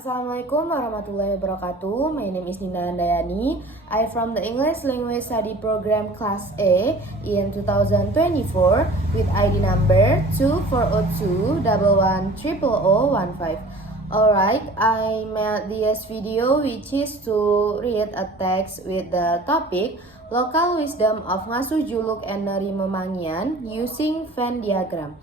Assalamualaikum warahmatullahi wabarakatuh. My name is Nina Handayani. I from the English Language Study Program Class A in 2024 with ID number 2402110015. Alright, I made this video which is to read a text with the topic Local Wisdom of Ngasuh Juluk and Nerima Mangian using Venn diagram.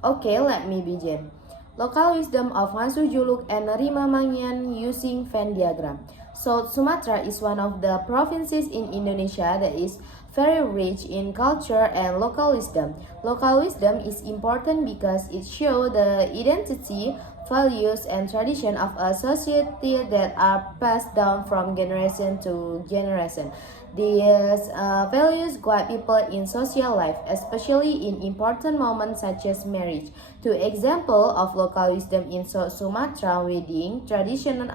Okay, let me begin. Local wisdom of Ngasuh Juluk and Nerima Mangian using Venn diagram. South Sumatra is one of the provinces in Indonesia that is very rich in culture and local wisdom. Local wisdom is important because it shows the identity, values, and tradition of a society that are passed down from generation to generation. These values guide people in social life, especially in important moments such as marriage. Two examples of local wisdom in South Sumatra wedding tradition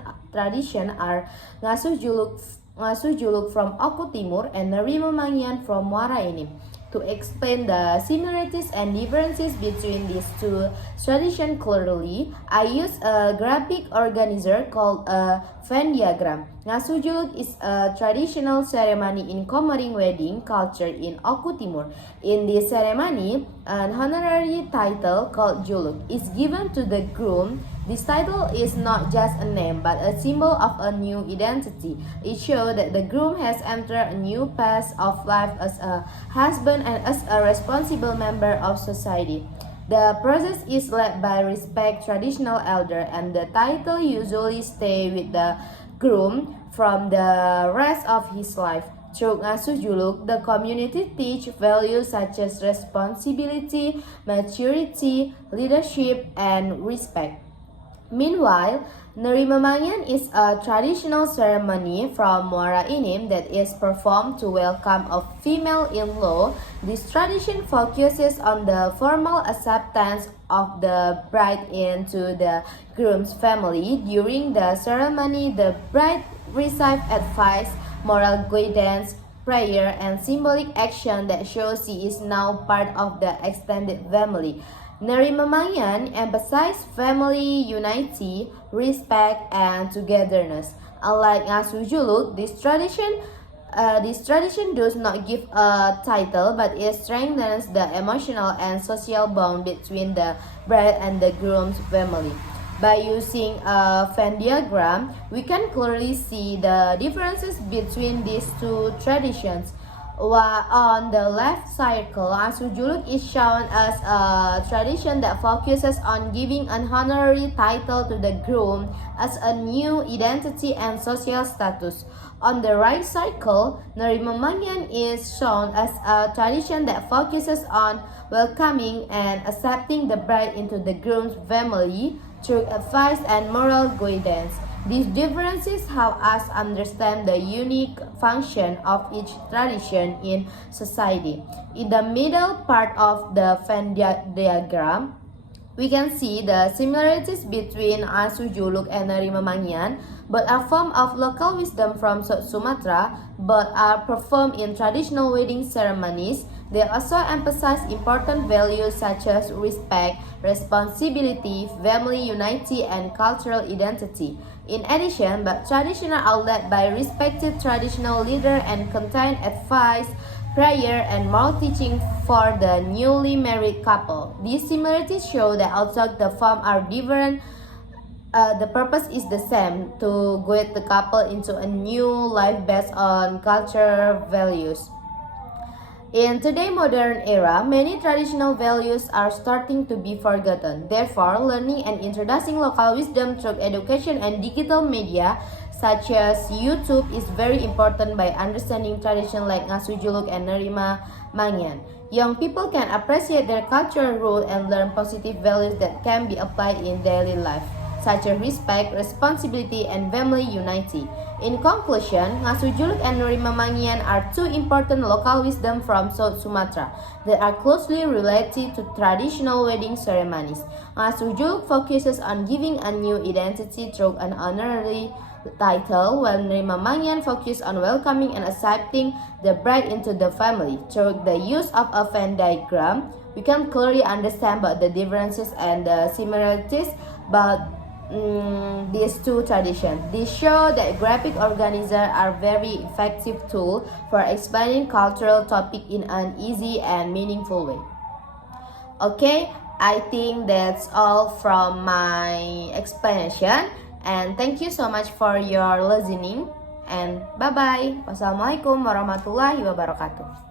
are Ngasuh Juluk from Oku Timur and Nerima Mangian from Muara Enim. To explain the similarities and differences between these two traditions clearly, I use a graphic organizer called a Venn diagram. Ngasuh Juluk is a traditional ceremony in Komering wedding culture in Oku Timur. In this ceremony, an honorary title called Juluk is given to the groom. This title is not just a name but a symbol of a new identity. It shows that the groom has entered a new phase of life as a husband and as a responsible member of society. The process is led by respect traditional elder, and the title usually stay with the groom from the rest of his life. Through Ngasuh Juluk, the community teach values such as responsibility, maturity, leadership, and respect. Meanwhile, Nerima Mangian is a traditional ceremony from Muara Enim that is performed to welcome a female in-law. This tradition focuses on the formal acceptance of the bride into the groom's family. During the ceremony, the bride receives advice, moral guidance, prayer, and symbolic action that shows she is now part of the extended family. Nerima Mangian emphasizes family unity, respect, and togetherness. Unlike Ngasuh Juluk, this tradition does not give a title, but it strengthens the emotional and social bond between the bride and the groom's family. By using a Venn diagram, we can clearly see the differences between these two traditions. While on the left circle, Ngasuh Juluk is shown as a tradition that focuses on giving an honorary title to the groom as a new identity and social status. On the right circle, Nerima Mangian is shown as a tradition that focuses on welcoming and accepting the bride into the groom's family through advice and moral guidance. These differences help us understand the unique function of each tradition in society. In the middle part of the Venn diagram, we can see the similarities between Ngasuh Juluk and Nerima Mangian. Both are forms of local wisdom from South Sumatra, both are performed in traditional wedding ceremonies. They also emphasize important values such as respect, responsibility, family unity, and cultural identity. In addition, both traditions are led by respected traditional leader and contain advice, prayer, and moral teaching for the newly married couple. These similarities show that although the forms are different, the purpose is the same, to guide the couple into a new life based on cultural values. In today's modern era, many traditional values are starting to be forgotten. Therefore, learning and introducing local wisdom through education and digital media such as YouTube is very important by understanding traditions like Ngasuh Juluk and Nerima Mangian. Young people can appreciate their cultural roots and learn positive values that can be applied in daily life, such as respect, responsibility, and family unity. In conclusion, Ngasuh Juluk and Nerima Mangian are two important local wisdom from South Sumatra that are closely related to traditional wedding ceremonies. Ngasuh Juluk focuses on giving a new identity through an honorary title, while Nerima Mangian focuses on welcoming and accepting the bride into the family. Through the use of a Venn diagram, we can clearly understand both the differences and the similarities, but these two traditions. This show that graphic organizers are very effective tool for explaining cultural topic in an easy and meaningful way. Okay, I think that's all from my explanation, and thank you so much for your listening, and bye bye. Wassalamualaikum warahmatullahi wabarakatuh.